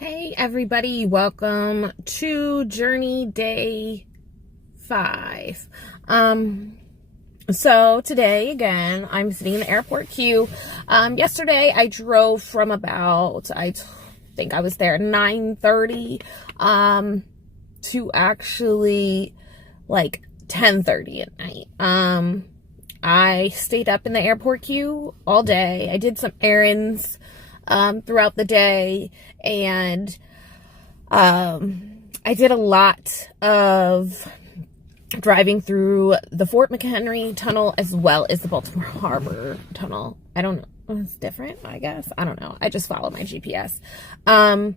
Hey everybody, welcome to Journey Day 5. So today again, I'm sitting in the airport queue. Yesterday I drove from about, I think I was there at 9:30 to actually like 10:30 at night. I stayed up in the airport queue all day. I did some errands throughout the day, and I did a lot of driving through the Fort McHenry Tunnel as well as the Baltimore Harbor Tunnel. I don't know. It's different, I guess. I don't know. I just follow my GPS. About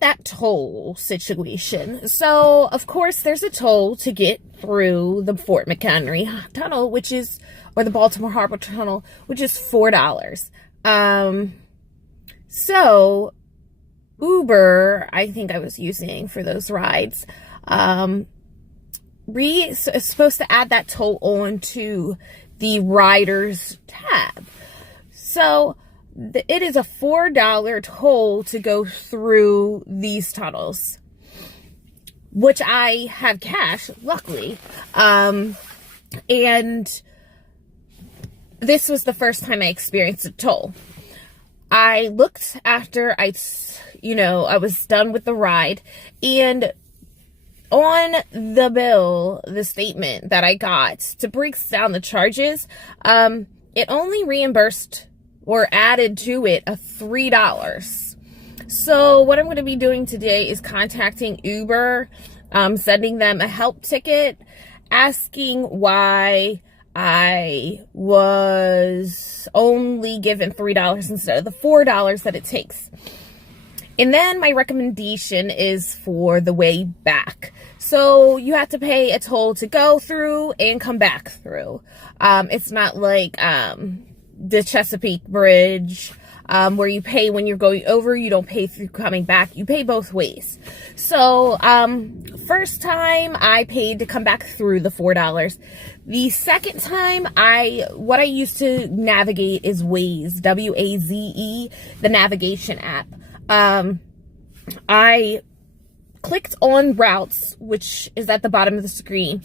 that toll situation. So, of course, there's a toll to get through the Fort McHenry Tunnel, or the Baltimore Harbor Tunnel, which is $4. So Uber, I think I was using for those rides, is supposed to add that toll on to the riders tab. So it is a $4 toll to go through these tunnels, which I have cash, luckily. And this was the first time I experienced a toll. I looked after I was done with the ride, and on the bill, the statement that I got to break down the charges, it only reimbursed or added to it a $3. So what I'm going to be doing today is contacting Uber, sending them a help ticket, asking why I was only given $3 instead of the $4 that it takes. And then my recommendation is for the way back. So you have to pay a toll to go through and come back through. It's not like the Chesapeake Bridge, where you pay when you're going over, you don't pay through coming back. You pay both ways. So first time I paid to come back through the $4. The second time, what I used to navigate is Waze, W-A-Z-E, the navigation app. I clicked on routes, which is at the bottom of the screen.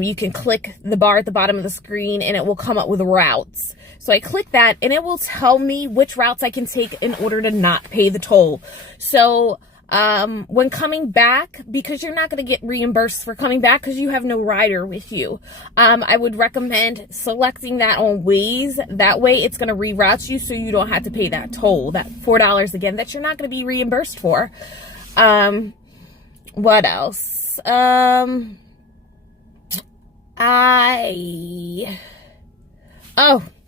You can click the bar at the bottom of the screen and it will come up with routes. So I click that and it will tell me which routes I can take in order to not pay the toll. So when coming back, because you're not going to get reimbursed for coming back because you have no rider with you, I would recommend selecting that on Waze. That way it's going to reroute you so you don't have to pay that toll, that $4 again, that you're not going to be reimbursed for. What else?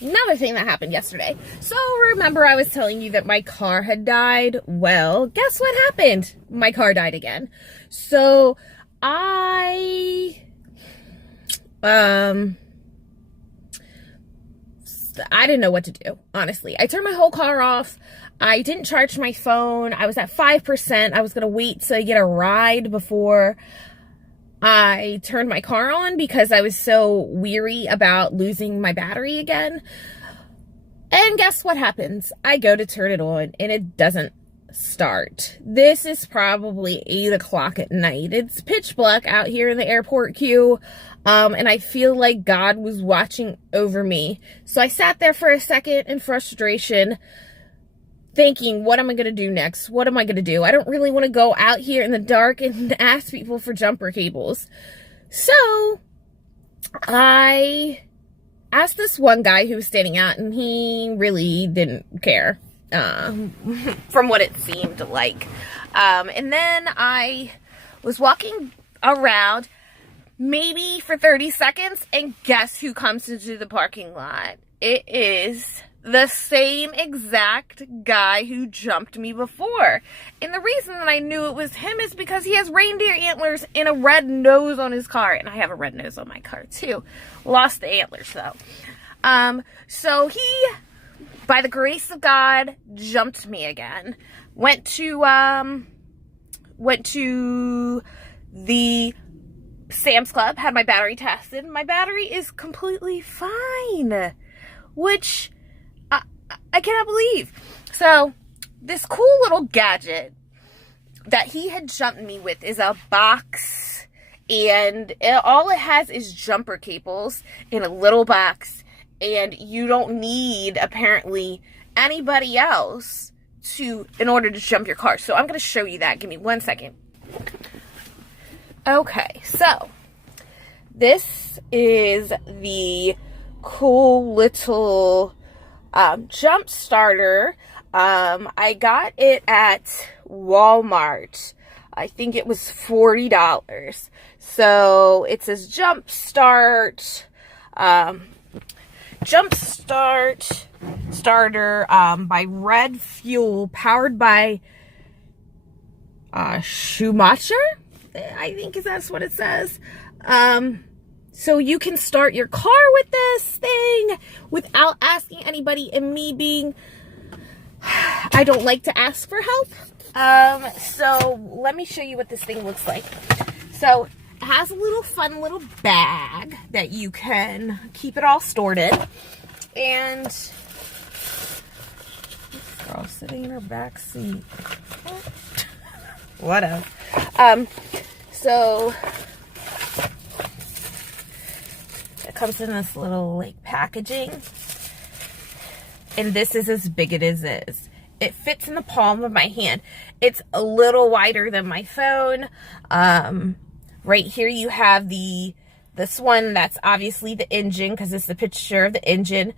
Another thing that happened yesterday. So remember I was telling you that my car had died? Well, guess what happened? My car died again. So I didn't know what to do, honestly. I turned my whole car off. I didn't charge my phone. I was at 5%. I was going to wait to get a ride before I turned my car on because I was so weary about losing my battery again. And guess what happens? I go to turn it on and it doesn't start. This is probably 8 o'clock at night. It's pitch black out here in the airport queue. And I feel like God was watching over me. So I sat there for a second in frustration, thinking, what am I going to do next? What am I going to do? I don't really want to go out here in the dark and ask people for jumper cables. So I asked this one guy who was standing out, and he really didn't care, from what it seemed like. And then I was walking around maybe for 30 seconds, and guess who comes into the parking lot? It is the same exact guy who jumped me before. And the reason that I knew it was him is because he has reindeer antlers and a red nose on his car. And I have a red nose on my car too. Lost the antlers though. So he, by the grace of God, jumped me again. Went to the Sam's Club, had my battery tested. My battery is completely fine, which I cannot believe. So this cool little gadget that he had jumped me with is a box, and all it has is jumper cables in a little box, and you don't need, apparently, anybody else in order to jump your car. So I'm going to show you that. Give me 1 second. Okay, so this is the cool little jump starter. I got it at Walmart. I think it was $40. So it says jump starter by Red Fuel, powered by Schumacher, I think that's what it says. So you can start your car with this thing without asking anybody, and me being, I don't like to ask for help. So let me show you what this thing looks like. So it has a little fun little bag that you can keep it all stored in. And this girl sitting in her back seat. Whatever. So it comes in this little like packaging, and this is as big as it is. It fits in the palm of my hand. It's a little wider than my phone. Right here you have this one that's obviously the engine, because it's the picture of the engine.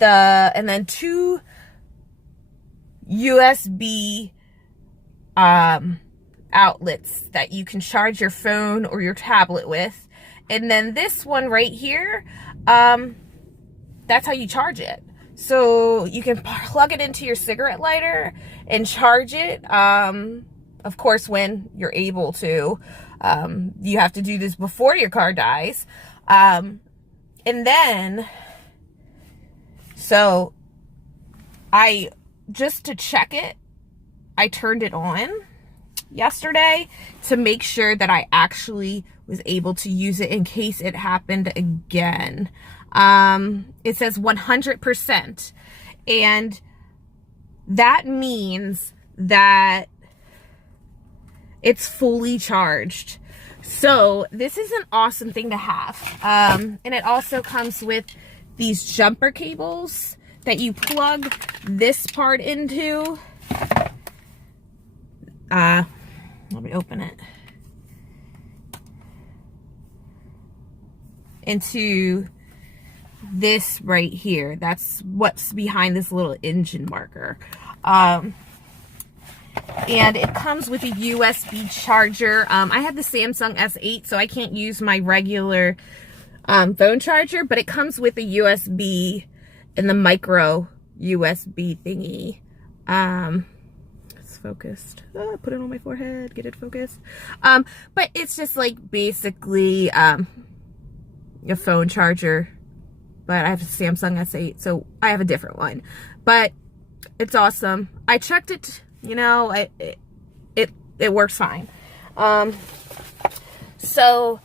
And then 2 USB outlets that you can charge your phone or your tablet with. And then this one right here, that's how you charge it. So you can plug it into your cigarette lighter and charge it. Of course, when you're able to. You have to do this before your car dies. And then, so just to check it, I turned it on yesterday to make sure that I actually was able to use it in case it happened again. It says 100%, and that means that it's fully charged. So this is an awesome thing to have. And it also comes with these jumper cables that you plug this part into. Let me open it. Into this right here. That's what's behind this little engine marker. And it comes with a USB charger. I have the Samsung S8, so I can't use my regular phone charger, but it comes with a USB and the micro USB thingy. It's focused. Put it on my forehead, get it focused. But it's just like basically a phone charger, but I have a Samsung S8, so I have a different one. But it's awesome. I checked it, you know, it works fine. So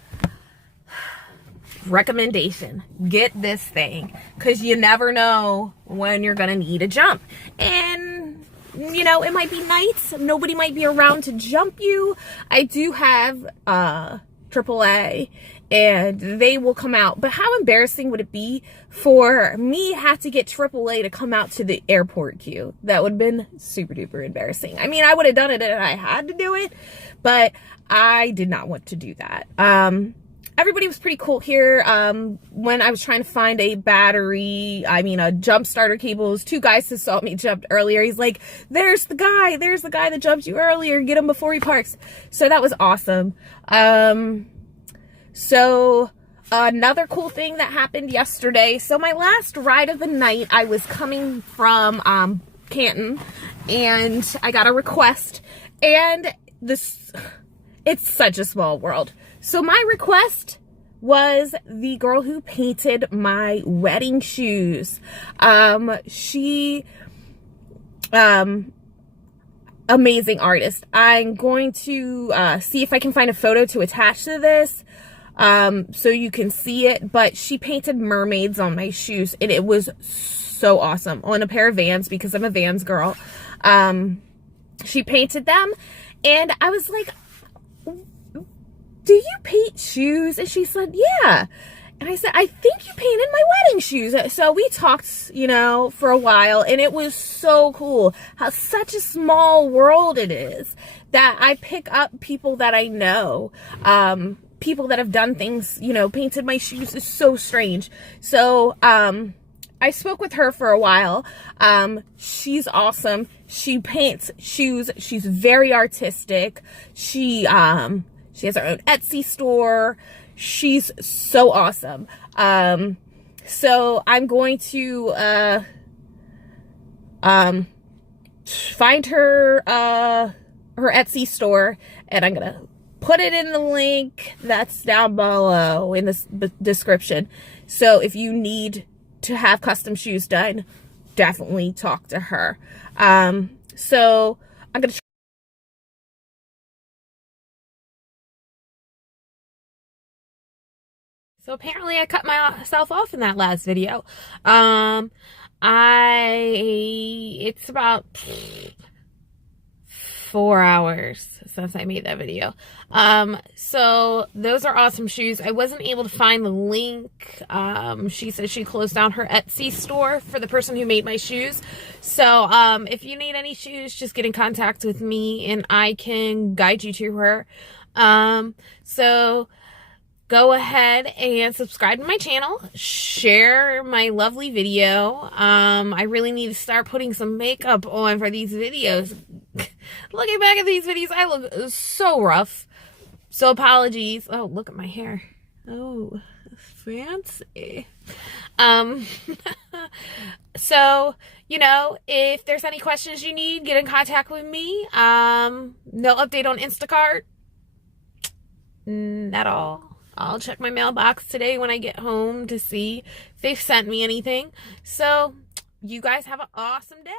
recommendation, get this thing, because you never know when you're gonna need a jump. And you know, it might be nights, nobody might be around to jump you. I do have AAA, and they will come out. But how embarrassing would it be for me have to get AAA to come out to the airport queue? That would have been super duper embarrassing. I mean, I would have done it if I had to do it, but I did not want to do that. Everybody was pretty cool here. When I was trying to find a jump starter cables, 2 guys that saw me jumped earlier. He's like, there's the guy that jumped you earlier. Get him before he parks. So that was awesome. So another cool thing that happened yesterday. So my last ride of the night, I was coming from Canton, and I got a request, and it's such a small world. So my request was the girl who painted my wedding shoes. She amazing artist. I'm going to see if I can find a photo to attach to this so you can see it. But she painted mermaids on my shoes, and it was so awesome, on a pair of Vans, because I'm a Vans girl. She painted them, and I was like, do you paint shoes? And she said, yeah. And I said, I think you painted my wedding shoes. So we talked, you know, for a while, and it was so cool how such a small world it is that I pick up people that I know, people that have done things, you know, painted my shoes. Is so strange. So, I spoke with her for a while. She's awesome. She paints shoes. She's very artistic. She has her own Etsy store. She's so awesome. So I'm going to find her Etsy store, and I'm gonna put it in the link that's down below in the description. So if you need to have custom shoes done, definitely talk to her. So I'm gonna So apparently I cut myself off in that last video. It's about 4 hours since I made that video. So those are awesome shoes. I wasn't able to find the link. She said she closed down her Etsy store for the person who made my shoes. So, if you need any shoes, just get in contact with me and I can guide you to her. So go ahead and subscribe to my channel, share my lovely video. I really need to start putting some makeup on for these videos. Looking back at these videos, I look so rough. So apologies. Oh, look at my hair. Oh, fancy. So, you know, if there's any questions you need, get in contact with me. No update on Instacart at all. I'll check my mailbox today when I get home to see if they've sent me anything. So, you guys have an awesome day.